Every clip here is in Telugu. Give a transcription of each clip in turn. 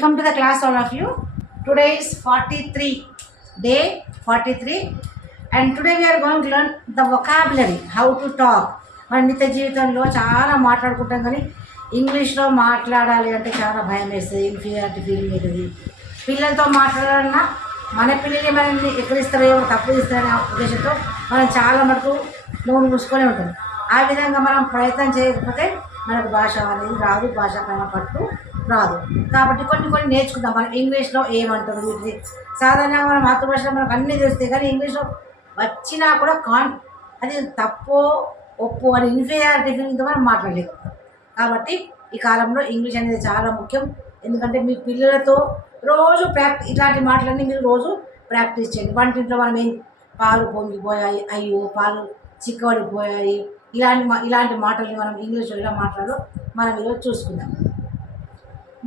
Welcome to the class, all of you. Today is 43, day 43, and today we are going to learn the vocabulary, how to talk. మన నిత్య జీవితంలో చాలా మాట్లాడుకుంటాం కానీ ఇంగ్లీష్లో మాట్లాడాలి అంటే చాలా భయం వేస్తుంది, ఇన్ఫీరియారిటీ ఫీలింగ్ అవుతుంది. పిల్లలతో మాట్లాడాలన్నా మన పిల్లలే మనల్ని ఎక్కడిస్తారో తప్పు ఇస్తారనే ఉద్దేశంతో మనం చాలా మటుకు నోరు మూసుకొని ఉంటాం. ఆ విధంగా మనం ప్రయత్నం చేయకపోతే మనకు భాష అనేది రాదు, భాష పైన పట్టు రాదు. కాబట్టి కొన్ని నేర్చుకుందాం. మనం ఇంగ్లీష్లో ఏమంటారు వీటిని సాధారణంగా మన మాతృభాషలో మనకు అన్నీ తెలుస్తాయి, కానీ ఇంగ్లీష్లో వచ్చినా కూడా అది తప్పో ఒప్పు అని ఇన్ఫీరియారిటీ ఫీలింగ్తో మనం మాట్లాడలేము. కాబట్టి ఈ కాలంలో ఇంగ్లీష్ అనేది చాలా ముఖ్యం. ఎందుకంటే మీ పిల్లలతో రోజు ఇట్లాంటి మాటలన్నీ మీరు రోజు ప్రాక్టీస్ చేయండి. వంటింట్లో మనం పాలు పొంగిపోయాయి, అయ్యో పాలు చిక్కబడిపోయాయి, ఇలాంటి మాటల్ని మనం ఇంగ్లీష్లో ఎలా మాట్లాడో మనం ఈరోజు చూసుకుందాం.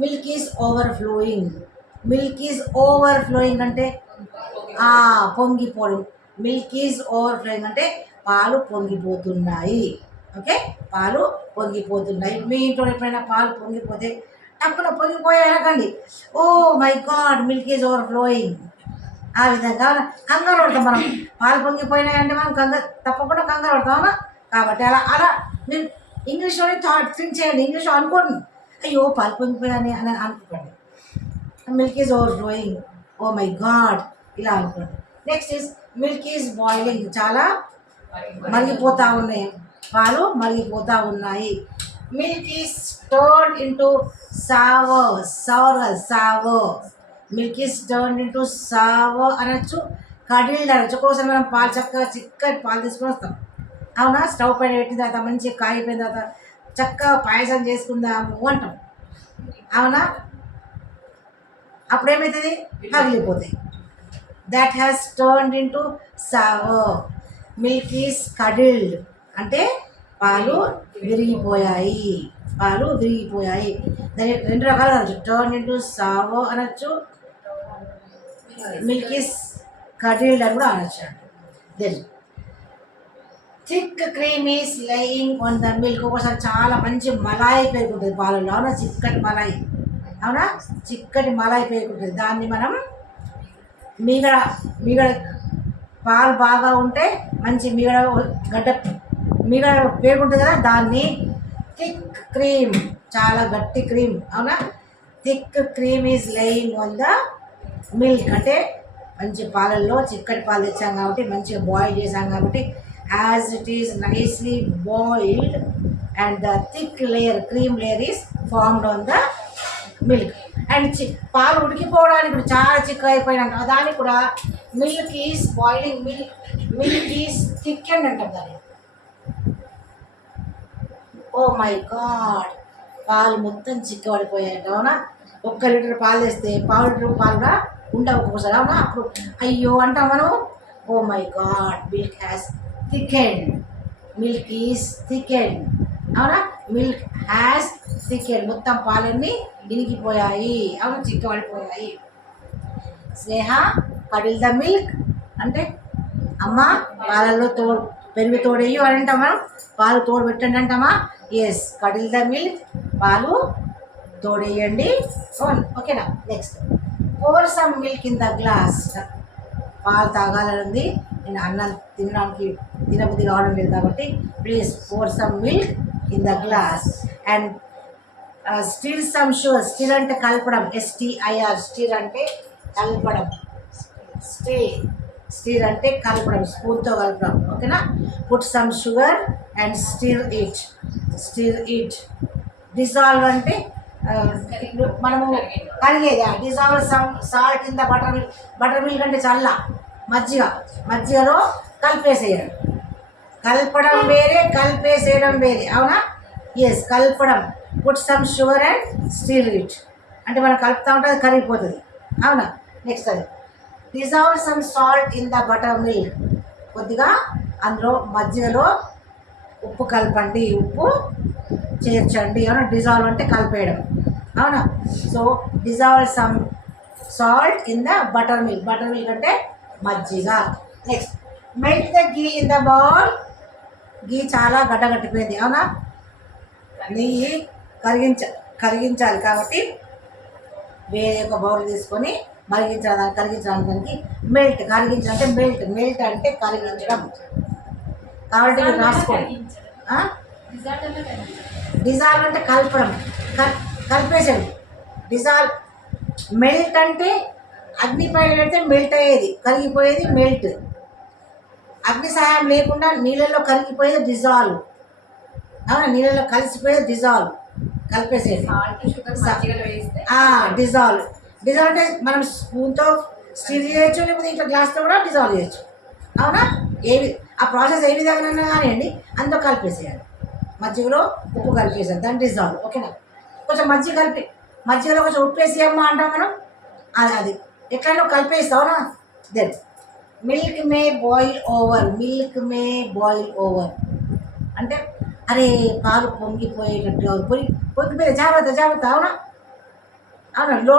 Milk is overflowing. Milk is overflowing అంటే పొంగిపోవడం. మిల్క్ ఈజ్ ఓవర్ఫ్లోయింగ్ అంటే పాలు పొంగిపోతున్నాయి. ఓకే, పాలు పొంగిపోతున్నాయి. మీ ఇంట్లో ఎప్పుడైనా పాలు పొంగిపోతే టక్కున పొంగిపోయాకండి, oh my God milk is overflowing. ఆ విధంగా కంగారు పడతాం. మనం పాలు పొంగిపోయినాయంటే మనం తప్పకుండా కంగారు పడతామా. కాబట్టి అలా మీరు ఇంగ్లీష్లోనే థింక్ చేయండి, ఇంగ్లీష్లో అనుకోండి. అయ్యో పాలు పొంగిపోయాని అని అనుకోండి. Milk is overflowing, oh my God ఇలా అనుకోండి. Next is milk is boiling. చాలా మరిగిపోతూ ఉన్నాయి, పాలు మరిగిపోతూ ఉన్నాయి. Milk is turned into sour. Milk is turned into sour అనొచ్చు, కడిల్డ్ అనొచ్చు. ఒక్కోసారి మనం పాలు చక్కగా చిక్కటి పాలు తీసుకొని వస్తాం, అవునా. స్టవ్ పైన పెట్టిన తర్వాత మంచిగా కాగిపోయిన తర్వాత చక్కగా పాయసం చేసుకుందాము అంటాం, అవునా. అప్పుడేమవుతుంది, పగిలిపోతాయి. That has turned into sour. Milk is curdled అంటే పాలు విరిగిపోయాయి, పాలు విరిగిపోయాయి. దాని రెండు రకాలు అనొచ్చు, టర్న్ ఇంటూ సావో అనొచ్చు, మిల్క్ ఈజ్ కడిల్డ్ అని కూడా అనొచ్చు. Then thick cream is lying on the milk. ఒకసారి చాలా మంచి మలాయి పేరుకుంటుంది పాలలో, అవునా. చిక్కటి మలాయి, అవునా, చిక్కటి మలాయి పేరుకుంటుంది. దాన్ని మనం మీగడ పాలు బాగా ఉంటే మంచి మీగడ పేరుకుంటుంది కదా, దాన్ని థిక్ క్రీమ్, చాలా గట్టి క్రీమ్, అవునా. Thick cream is lying on the milk అంటే మంచి పాలల్లో చిక్కటి పాలు తెచ్చాం కాబట్టి మంచిగా బాయిల్ చేసాం కాబట్టి as it is nicely boiled and the thick cream layer is formed on the milk. And పాలు ఉడికిపోవడానికి కూడా చాలా చిక్కగా అయిపోయినాక దానికి కూడా milk is boiling, milk is thick and అంటారు దాన్ని. ఓ మై గాడ్ పాలు మొత్తం చిక్కబడిపోయాయంట, అవునా. 1 లీటర్ పాలు వేస్తే 1/2 లీటర్ పాలుగా ఉండవు ఒక్కొక్కసారి, అవునా. అప్పుడు అయ్యో అంటాం మనం. Oh my God milk has thickened, milk is thickened, అవునా. మిల్క్ హ్యాస్ థికెండ్, మొత్తం పాలన్నీ ఇరిగిపోయాయి, అవును, చిక్కబడిపోయాయి. స్నేహ కడిల్ ద మిల్క్ అంటే అమ్మ పాలల్లో పెరుగు తోడేయు అని అంటాం మనం. పాలు తోడు పెట్టండి అంటామా. ఎస్, కడిల్ ద మిల్క్, పాలు తోడేయండి. ఓకేనా. Next pour some milk in the glass. పాలు తాగాలని ఉంది, నేను అన్నం తినబుద్ధి కావడం లేదు కాబట్టి please pour some milk in the glass. And stir some sugar. Stir అంటే కలపడం, STIR. స్టిర్ అంటే కలపడం, స్టిర్ అంటే కలపడం, స్పూన్తో కలపడం, ఓకేనా. Put some sugar and stir it. Dissolve అంటే ఇప్పుడు మనము కరిగేది. Dissolve some salt in the buttermilk అంటే చల్ల మజ్జిగలో కలిపేసేయడం. కలపడం వేరే, కలిపేసేయడం వేరే, అవునా. ఎస్, కలపడం. Put some sugar and stir it అంటే మనం కలుపుతూ ఉంటే అది కరిగిపోతుంది, అవునా. నెక్స్ట్ అది dissolve some salt in the butter milk. కొద్దిగా అందులో మజ్జిగలో ఉప్పు కలపండి, ఉప్పు చేర్చండి, అవునా. డిజాల్వ్ అంటే కలిపేయడం, అవునా. So dissolve some salt in the buttermilk. Buttermilk అంటే మజ్జిగ. Next melt the ghee in the bowl. Ghee చాలా గడ్డగట్టిపోయింది, అవునా. నెయ్యి కరిగించాలి కాబట్టి వేరే ఒక బౌల్ తీసుకొని కరిగించడానికి మెల్ట్ అంటే కరిగించడం. కాబట్టి మీరు రాసుకోండి. డిజాల్వ్ అంటే కలపడం, కలిపేసేది డిజాల్వ్. మెల్ట్ అంటే అగ్ని పైన పెడితే మెల్ట్ అయ్యేది, కరిగిపోయేది మెల్ట్. అగ్ని సహాయం లేకుండా నీళ్ళల్లో కరిగిపోయేది డిజాల్వ్. నీళ్ళలో కలిసిపోయేది డిజాల్వ్, కలిపేసేది డిజాల్వ్. డిజాల్వ్ అంటే మనం స్పూన్తో స్టీల్ చేయొచ్చు, లేకపోతే ఇట్లా గ్లాస్తో కూడా డిజాల్వ్ చేయొచ్చు. అవునా? ఆ ప్రాసెస్ ఏ విధంగా కానివ్వండి, అందులో కలిపేసేయాలి. మజ్జిగలో ఉప్పు కలిపేసాను, దాన్ని డిజాల్వ్. ఓకేనా? కొంచెం మజ్జిగలో కొంచెం ఉప్పు వేసి అమ్మ అంటాం మనం, అది ఎట్లయినా కలిపేస్తావునా. Then milk may boil over అంటే అరే పాలు పొంగిపోయేటట్టుగా పొంగిపోయే జాగ్రత్త. అవునా? Low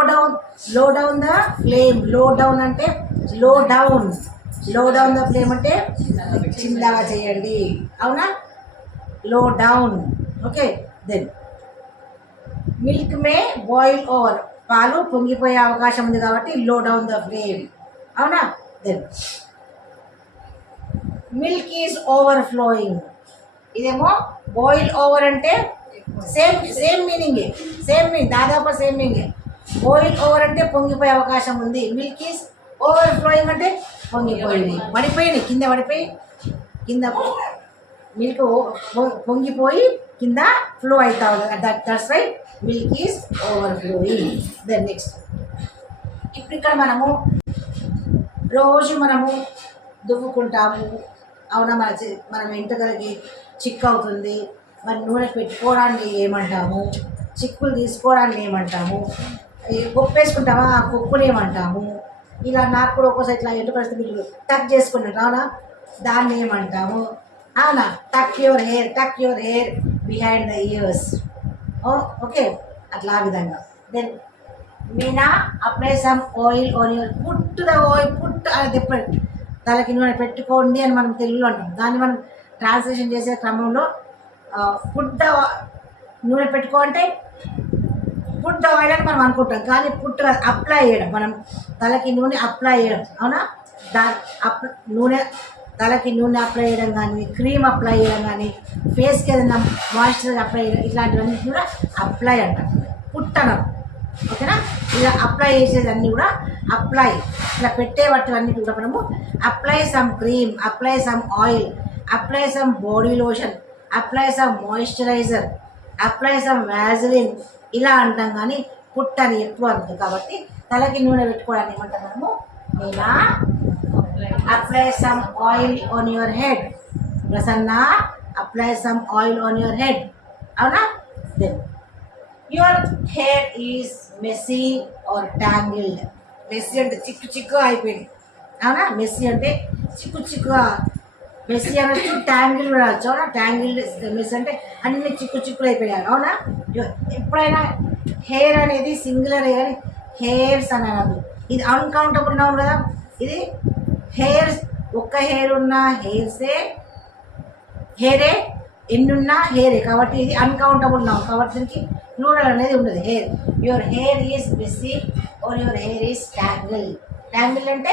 down the flame. లో డౌన్ అంటే లో డౌన్ ద ఫ్లేమ్ అంటే చిన్నగా చేయండి. అవునా? Low down. Okay. Then milk may boil over, పాలు పొంగిపోయే అవకాశం ఉంది కాబట్టి లో డౌన్ ద ఫ్లేమ్. అవునా? Then milk is over flowing. ఇదేమో బాయిల్ ఓవర్ అంటే సేమ్ మీనింగ్, దాదాపు సేమ్ మీనింగ్. బాయిల్ ఓవర్ అంటే పొంగిపోయే అవకాశం ఉంది. మిల్క్ ఈజ్ ఓవర్ ఫ్లోయింగ్ అంటే పడిపోయింది కింద మిల్క్ పొంగిపోయి కింద ఫ్లో అవుతా ఉంటుంది. That's why milk is over flowing. Then next, ఇప్పుడు ఇక్కడ రోజు దువ్వుకుంటాము. అవునా? మన వెంట్రుకలకి చిక్కు అవుతుంది. మరి నూనె పెట్టుకోవడానికి ఏమంటాము, చిక్కులు తీసుకోవడానికి ఏమంటాము, కొప్పు వేసుకుంటామా, ఆ కొప్పులు ఏమంటాము. ఇలా నాకు కూడా ఒక్కోసారి ఇట్లా వెంట్రుకలు మీరు టక్ చేసుకుంటారు. అవునా? దాన్ని ఏమంటాము. అవునా? Tuck your hair behind the ears. Okay, అట్లా ఆ విధంగా. Then Meena apply some oil on your put అని చెప్పండి. తలకి నూనె పెట్టుకోండి అని మనం తెలుగులో అంటాం. దాన్ని మనం ట్రాన్స్లేషన్ చేసే క్రమంలో నూనె పెట్టుకో అంటే పుట్ ఆయిల్ అని మనం అనుకుంటాం, కానీ అప్లై చేయడం. మనం తలకి నూనె అప్లై చేయడం. అవునా? తలకి నూనె అప్లై చేయడం కానీ, క్రీమ్ అప్లై చేయడం కానీ, ఫేస్కి ఏదైనా మాయిశ్చరైజర్ అప్లై చేయడం, ఇట్లాంటివన్నీ కూడా అప్లై అంటాం. పుట్ అనం. ఓకేనా? ఇలా అప్లై చేసేదన్నీ కూడా అప్లై. ఇలా పెట్టేవన్నీ కూడా మనము apply some cream, apply some oil, apply some body lotion, apply some moisturiser, apply some Vaseline ఇలా అంటాం. కానీ పుట్ అని ఎప్పుడు అంటాం. కాబట్టి తలకి నూనె పెట్టుకోవడానికి ఏమంటాం మనము, Meena apply some oil on your head. Prasanna apply some oil on your head. అవునా? Then your hair is messy or tangled. Messy అంటే చిక్కు అయిపోయింది. అవునా? మెస్సీ అంటే చిక్కుగా, మెస్సీ అనొచ్చు, ట్యాంగిల్ కూడా అనొచ్చు. అవునా? ట్యాంగిల్డ్ మెస్సీ అంటే అన్ని చిక్కులు అయిపోయాయి. అవునా? ఎప్పుడైనా హెయిర్ అనేది సింగులర్ కానీ హెయిర్స్ అని అనదు. ఇది అన్కౌంటబుల్ నౌన్ కదా. ఇది హెయిర్స్, ఒక్క హెయిర్ ఉన్న హెయిరే, ఎన్నున్నా హెయిరే. కాబట్టి ఇది అన్కౌంటబుల్ నౌన్. కాబట్టి దీనికి ప్లూరల్ అనేది ఉండదు. Hair. Your hair is messy or your hair is tangle. Tangle అంటే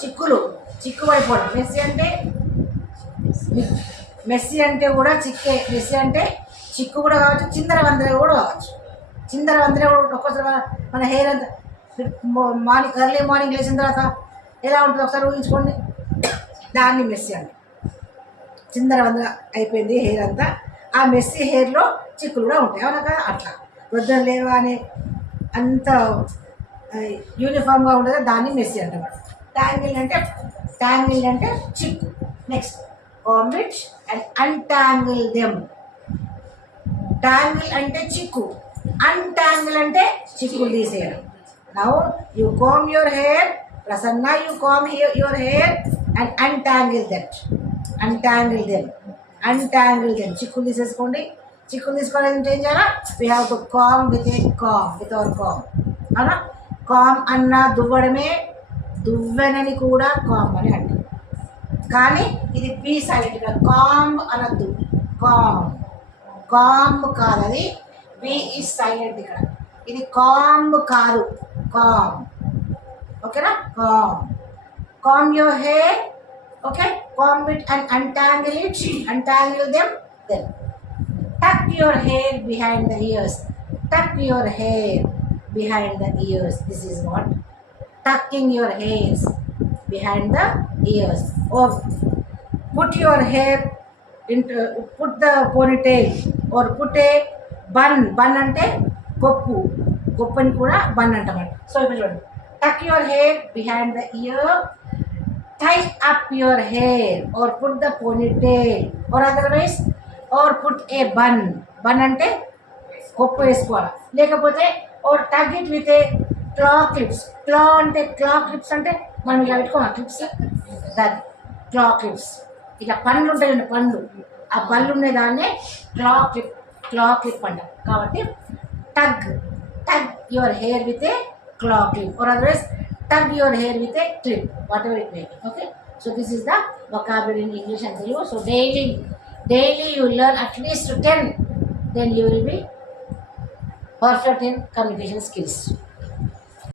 చిక్కు పడిపోవడం. మెస్సీ అంటే కూడా చిక్కే. మెస్సీ అంటే చిక్కు కూడా కావచ్చు, చిందర వందర కూడా కావచ్చు. చిందర వందర కూడా ఒక్కోసారి మన హెయిర్ అంతా ఎర్లీ మార్నింగ్ లేచిన తర్వాత ఎలా ఉంటుందో ఒకసారి ఊహించుకోండి. దాన్ని మెస్సీ అంటే చిందర వందర అయిపోయింది హెయిర్ అంతా. ఆ మెస్సీ హెయిర్లో చిక్కులు కూడా ఉంటాయి. అవునా కదా? అట్లా వృద్ధం లేవని అంత యూనిఫామ్గా ఉండదు, దాన్ని మెస్సీ అంటారు. ట్యాంగిల్ అంటే చిక్కు. Next, comb it and untangle them. Tangle అంటే చిక్కు, అన్టాంగిల్ అంటే చిక్కులు తీసేయడం. Now you comb your hair, Prasanna you comb your hair and untangle them. చిక్కులు తీసేసుకోండి. చిక్కులు తీసుకోవడానికి ఏం చేయాలా? We have to comb with our comb. అవునా? కామ్ అన్న దువ్వడమే, దువ్వెనని కూడా కామ్ అని అంటారు. కానీ ఇది బీ సైలెంట్గా కామ్ అనద్దు. కామ్ కాదు, అది బీ ఈజ్ సైలెంట్. ఇక్కడ ఇది కామ్ కాదు, calm. Okay, na? Calm. Comb your hair. Okay, comb it and untangle it. Untangle them. Then tuck your hair behind the ears. Tuck your hair behind the ears. This is what tucking your hairs behind the ears. Or put your hair into, put the ponytail or put a bun. Bun ante koppu. Koppani kuda bun antamanట. So ఇప్పుడు చూడండి. Tuck your hair behind the ear. Tie up your hair or put the ponytail or otherwise or put a bun. Bun ante కొప్పు వేసుకోవాలి. లేకపోతే or tug it with a claw clips. Claw అంటే claw clips అంటే మనం ఇలా పెట్టుకోవాలి క్లిప్స్. దాన్ని క్లా క్లిప్స్. ఇట్లా పండ్లు ఉంటాయండి, పండ్లు. ఆ పళ్ళు ఉండేదాన్నే క్లా క్లిప్ అంటాం. కాబట్టి tug your hair with a క్లా clip or otherwise tug your hair with a clip, whatever it may be. Okay, so this is the vocabulary in English and Telugu. So daily you learn at least 10, then you will be perfect in communication skills.